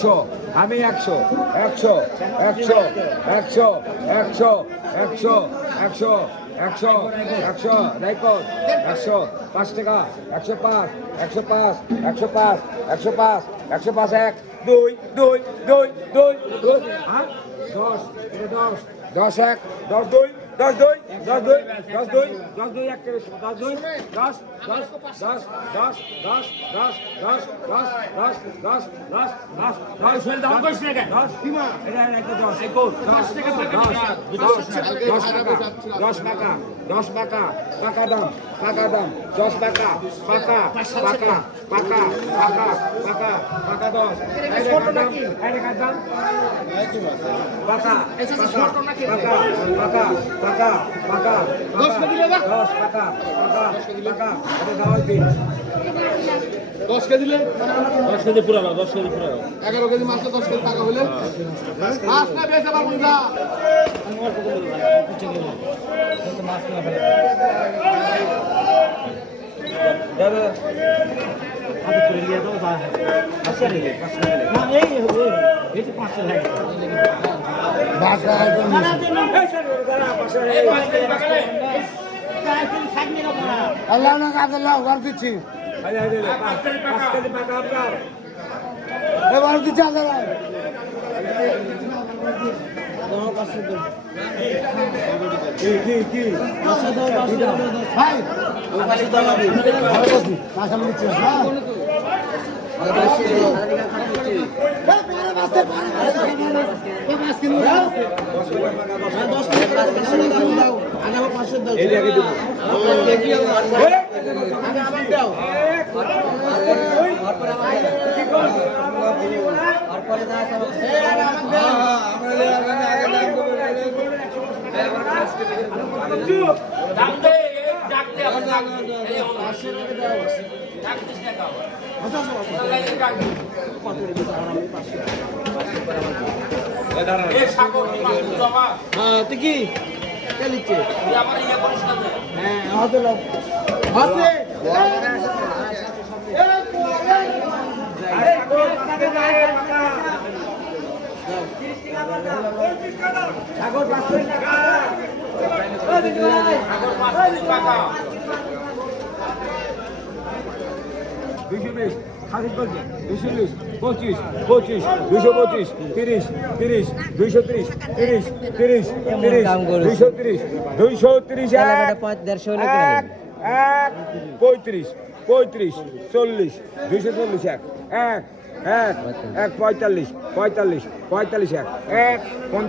100 আমি 100 100 100 100 100 100 100 100 100 রেকর্ড 100 5 টাকা 105 105 105 105 105 1 2 2 2 2 2 হ্যাঁ 10 10 10 1 10 2 10 2 10 2 10 2 10 2 1 10 2 10 10 10 10 10 10 10 10 10 10 10 10 10 শুনে দাম কইছ না কেন 10 কিমা এটা একটা 10 এই কোড 10 টাকা 10 টাকা 10 টাকা টাকা দাম 10 টাকা টাকা টাকা টাকা টাকা টাকা টাকা 10 এই ছোট নাকি এই দাম টাকা এসএসসি ছোট নাকি টাকা টাকা টাকা টাকা 10 কেজি লাগা 10 টাকা টাকা টাকা এটা দাও দিন 10 কেজি দিলে 10 কেজি পুরা দাও 10 কেজি পুরা দাও 11 কেজি মাছ 10 কেজি টাকা হলে মাছ না বেচা পারবো না মাছ না ফেলে দাদা হাতে করে নিয়ে দাও বা আচ্ছা রে না এই এই যে 500 লাগে মাছ না এই স্যার দাদা পাশে এই 5 কেজি বাগালে কাই তুমি থাকবে না বড়া আল্লাহ না কাকে লাও ঘর দিচ্ছি আরে আরে 5 কেজি টাকা আপনার এবার দিচ্ছি আল্লাহ কি ভাই মাছ আমি দিচ্ছি হ্যাঁ এই জায়গায় দেবো হ্যাঁ তুই কি চালিচ্ছে হ্যাঁ হাতে লাও হাতে সাগর 5 টাকা সাগর 5 টাকা 220 খাসির কত 220 25 25 225 30 30 230 30 30 30 230 230 150 হলে এক 35 35 40 240 এক 45 45 45 এক